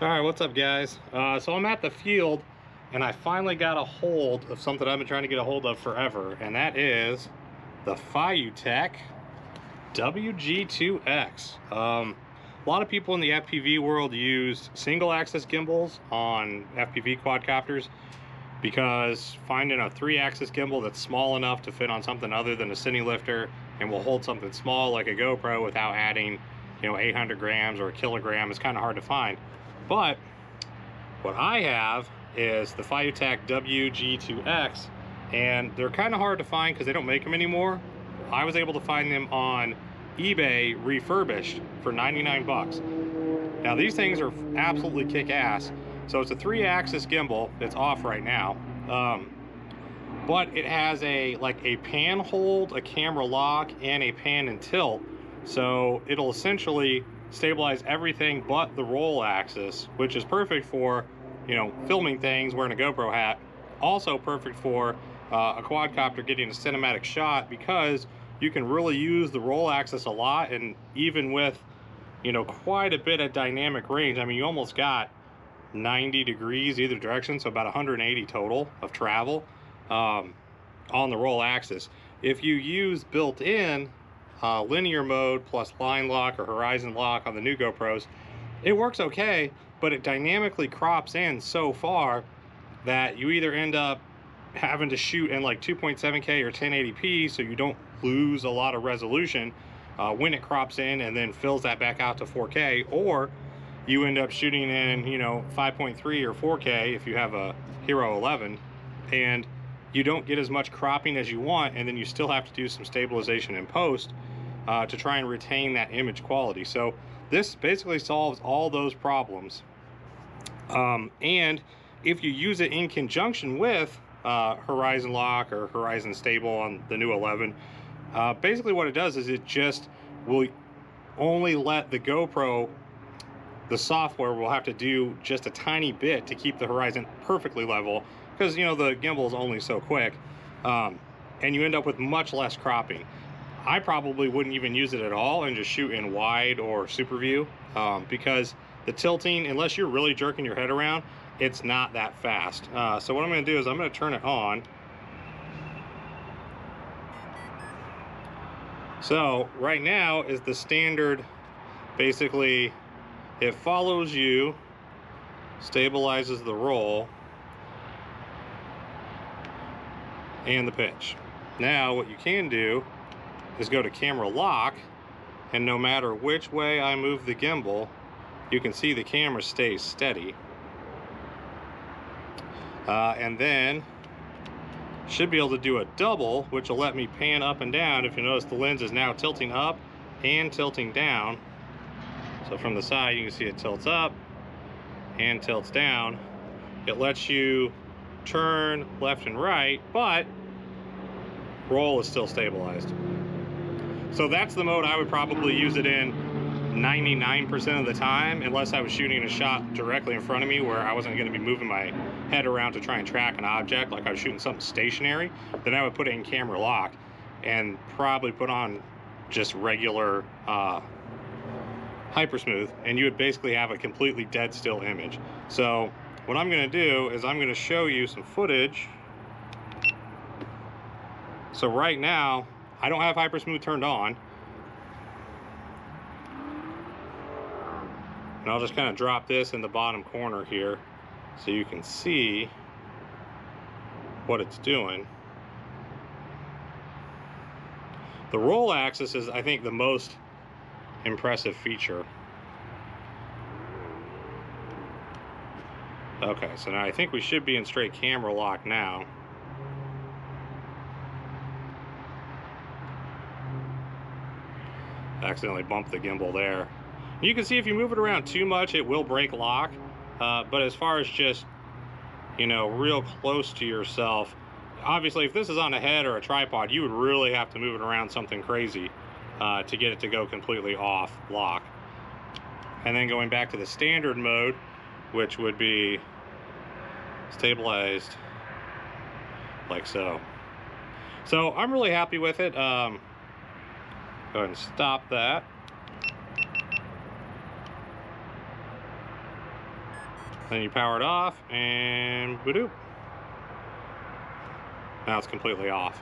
All right, what's up, guys? So I'm at the field, and I finally got a hold of something I've been trying to get a hold of forever, and that is the Feiyu Tech WG2X. A lot of people in the FPV world use single-axis gimbals on FPV quadcopters because finding a 3-axis gimbal that's small enough to fit on something other than a cine lifter and will hold something small like a GoPro without adding, 800 grams or a kilogram is kind of hard to find. But what I have is the Feiyu Tech WG2X, and they're kind of hard to find because they don't make them anymore. I was able to find them on eBay refurbished for 99 bucks. Now these things are absolutely kick-ass. So it's a 3-axis gimbal. It's off right now, but it has a pan hold, a camera lock, and a pan and tilt. So it'll essentially stabilize everything but the roll axis, which is perfect for filming things wearing a GoPro hat. Also perfect for a quadcopter getting a cinematic shot, because you can really use the roll axis a lot, and even with quite a bit of dynamic range. I mean, you almost got 90 degrees either direction, so about 180 total of travel on the roll axis. If you use built-in linear mode plus line lock or horizon lock on the new GoPros, it works okay, but it dynamically crops in so far that you either end up having to shoot in like 2.7K or 1080p, so you don't lose a lot of resolution when it crops in and then fills that back out to 4K, or you end up shooting in 5.3 or 4K if you have a Hero 11, and you don't get as much cropping as you want, and then you still have to do some stabilization in post to try and retain that image quality. So this basically solves all those problems, and if you use it in conjunction with horizon lock or horizon stable on the new 11, basically what it does is it just will only let the GoPro, the software will have to do just a tiny bit to keep the horizon perfectly level, because the gimbal is only so quick, and you end up with much less cropping. I probably wouldn't even use it at all and just shoot in wide or super view, because the tilting, unless you're really jerking your head around, it's not that fast. So what I'm going to do is I'm going to turn it on. So right now is the standard. Basically, it follows you, stabilizes the roll and the pitch. Now what you can do is go to camera lock, and no matter which way I move the gimbal, you can see the camera stays steady. And then should be able to do a double, which will let me pan up and down. If you notice, the lens is now tilting up and tilting down. So from the side you can see it tilts up and tilts down. It lets you turn left and right, but roll is still stabilized. So that's the mode I would probably use it in 99% of the time, unless I was shooting a shot directly in front of me where I wasn't going to be moving my head around to try and track an object, like I was shooting something stationary. Then I would put it in camera lock and probably put on just regular Hypersmooth, and you would basically have a completely dead still image. So what I'm going to do is I'm going to show you some footage. So right now I don't have Hypersmooth turned on, and I'll just kind of drop this in the bottom corner here so you can see what it's doing. The roll axis is, I think, the most impressive feature. Okay, so now I think we should be in straight camera lock now. Accidentally bumped the gimbal there. You can see if you move it around too much, it will break lock. But as far as just, real close to yourself, obviously if this is on a head or a tripod, you would really have to move it around something crazy to get it to go completely off lock. And then going back to the standard mode, which would be stabilized like so. So I'm really happy with it. Go ahead and stop that. Then you power it off and boop. Now it's completely off.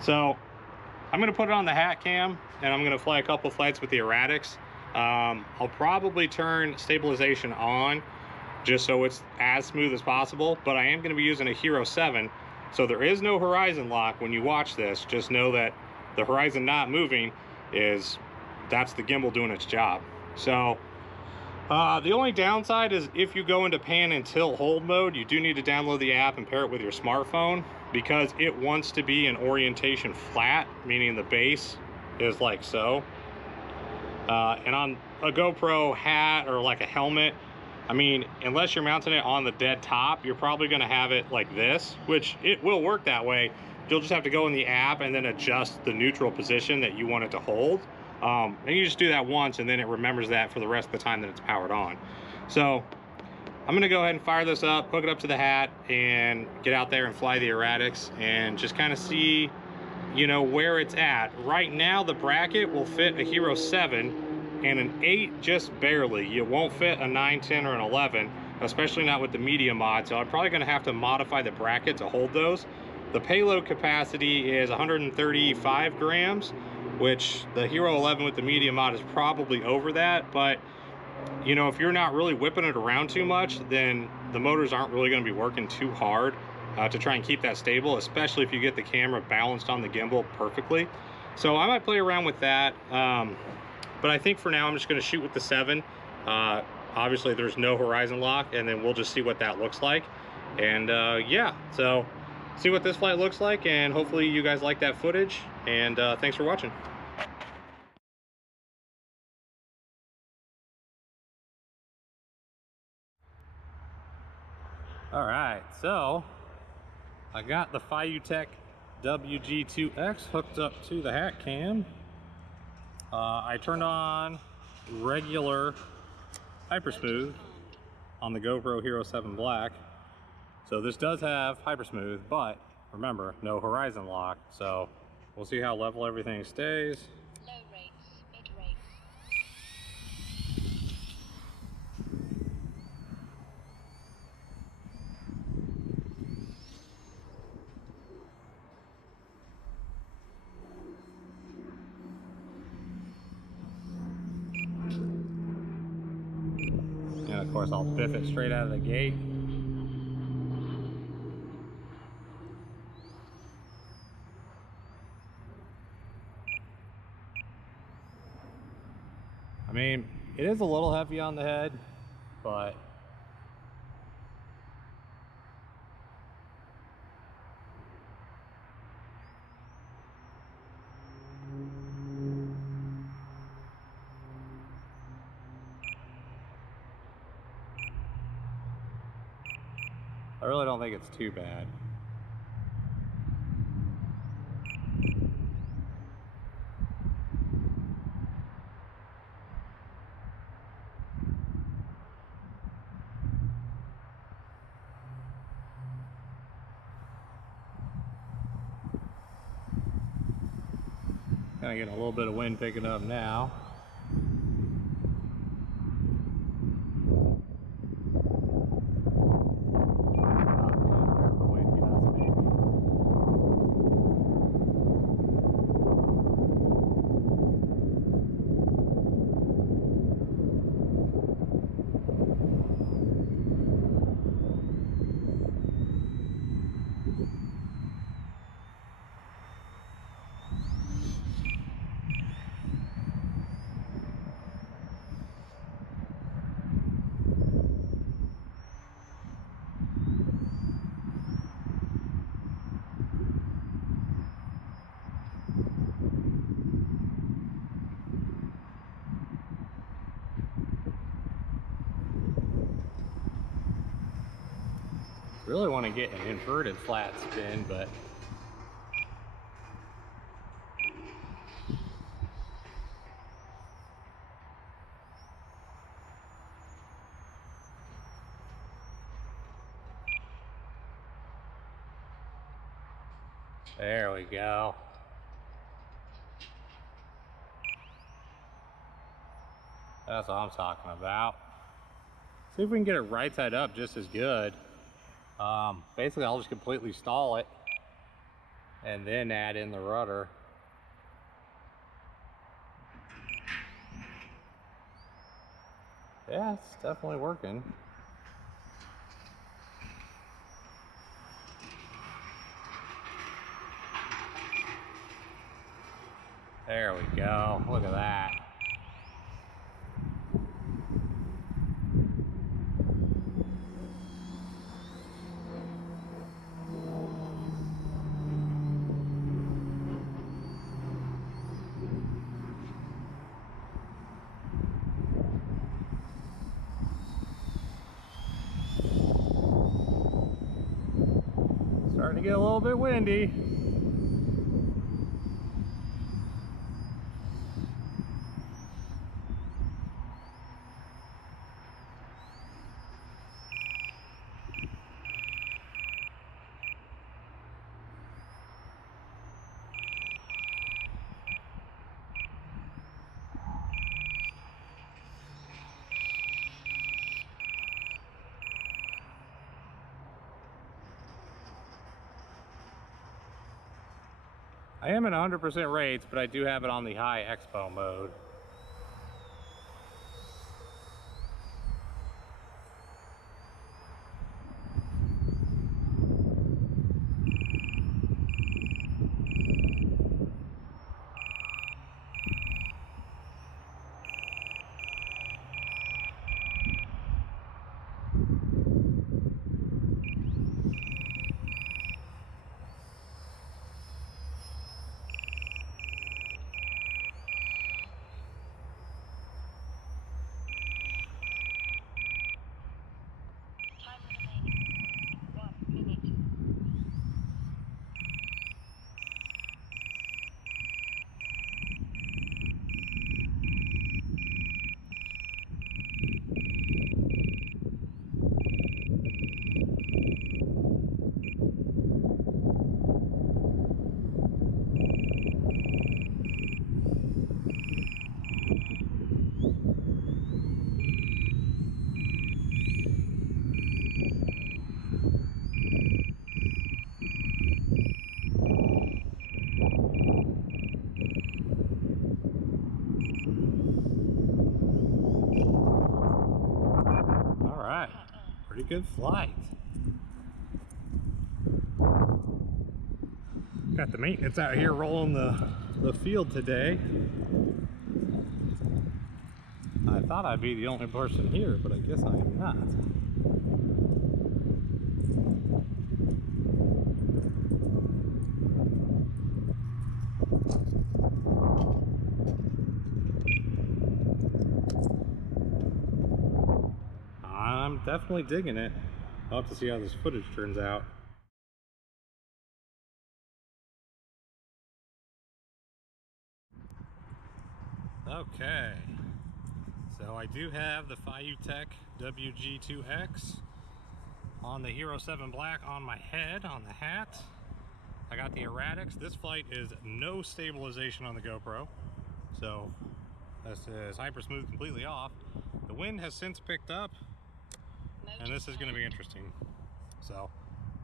So I'm gonna put it on the hat cam and I'm gonna fly a couple flights with the erratics. I'll probably turn stabilization on just so it's as smooth as possible, but I am gonna be using a Hero 7, so there is no horizon lock when you watch this. Just know that the horizon not moving that's the gimbal doing its job. So the only downside is if you go into pan and tilt hold mode, you do need to download the app and pair it with your smartphone, because it wants to be in orientation flat, meaning the base is like so. And on a GoPro hat or like a helmet, I mean, unless you're mounting it on the dead top, you're probably gonna have it like this, which it will work that way. You'll just have to go in the app and then adjust the neutral position that you want it to hold. And you just do that once and then it remembers that for the rest of the time that it's powered on. So I'm gonna go ahead and fire this up, hook it up to the hat, and get out there and fly the erratics and just kind of see, you know, where it's at. Right now, the bracket will fit a Hero 7 and an 8 just barely. It won't fit a 9, 10, or an 11, especially not with the media mod. So I'm probably gonna have to modify the bracket to hold those. The payload capacity is 135 grams, which the Hero 11 with the media mod is probably over that, but you know, if you're not really whipping it around too much, then the motors aren't really going to be working too hard to try and keep that stable, especially if you get the camera balanced on the gimbal perfectly. So I might play around with that, but I think for now I'm just going to shoot with the 7. Obviously there's no horizon lock, and then we'll just see what that looks like. And yeah, so see what this flight looks like, and hopefully you guys like that footage, and thanks for watching. All right, so I got the Feiyu Tech WG2X hooked up to the hat cam. I turned on regular Hypersmooth on the GoPro Hero 7 Black. So this does have Hypersmooth, but remember, no horizon lock. So we'll see how level everything stays. Low rates, mid rates. And of course I'll biff it straight out of the gate. I mean, it is a little heavy on the head, but I really don't think it's too bad. Kind of getting a little bit of wind picking up now. Really want to get an inverted flat spin, but there we go. That's what I'm talking about. See if we can get it right side up just as good. Basically, I'll just completely stall it and then add in the rudder. Yeah, it's definitely working. There we go. Look at that. Starting to get a little bit windy. I am in 100% rates, but I do have it on the high expo mode. Time remaining 1 minute. Pretty good flight. Got the maintenance out here rolling the field today. I thought I'd be the only person here, but I guess I am not. I'm definitely digging it. I'll have to see how this footage turns out. Okay, so I do have the Feiyu Tech WG2X on the Hero 7 Black on my head, on the hat. I got the erratics. This flight is no stabilization on the GoPro, so this is Hypersmooth completely off. The wind has since picked up, and this is going to be interesting. So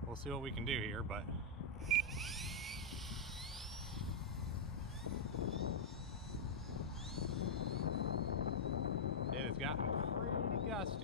we'll see what we can do here, but it has gotten pretty gusty.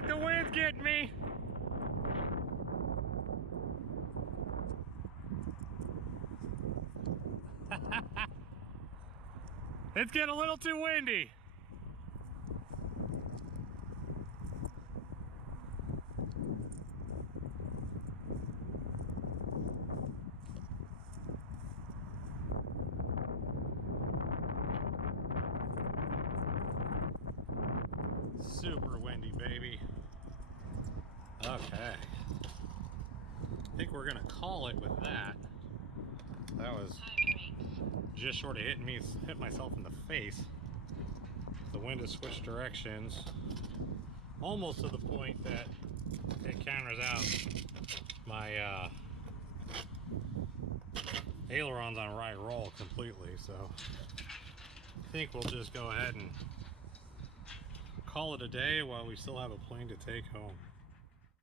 think the wind's getting me. It's getting a little too windy. Super windy, baby. Okay. I think we're gonna call it with that. That was just short of hit myself in the face. The wind has switched directions almost to the point that it counters out my ailerons on right roll completely. So I think we'll just go ahead and call it a day while we still have a plane to take home.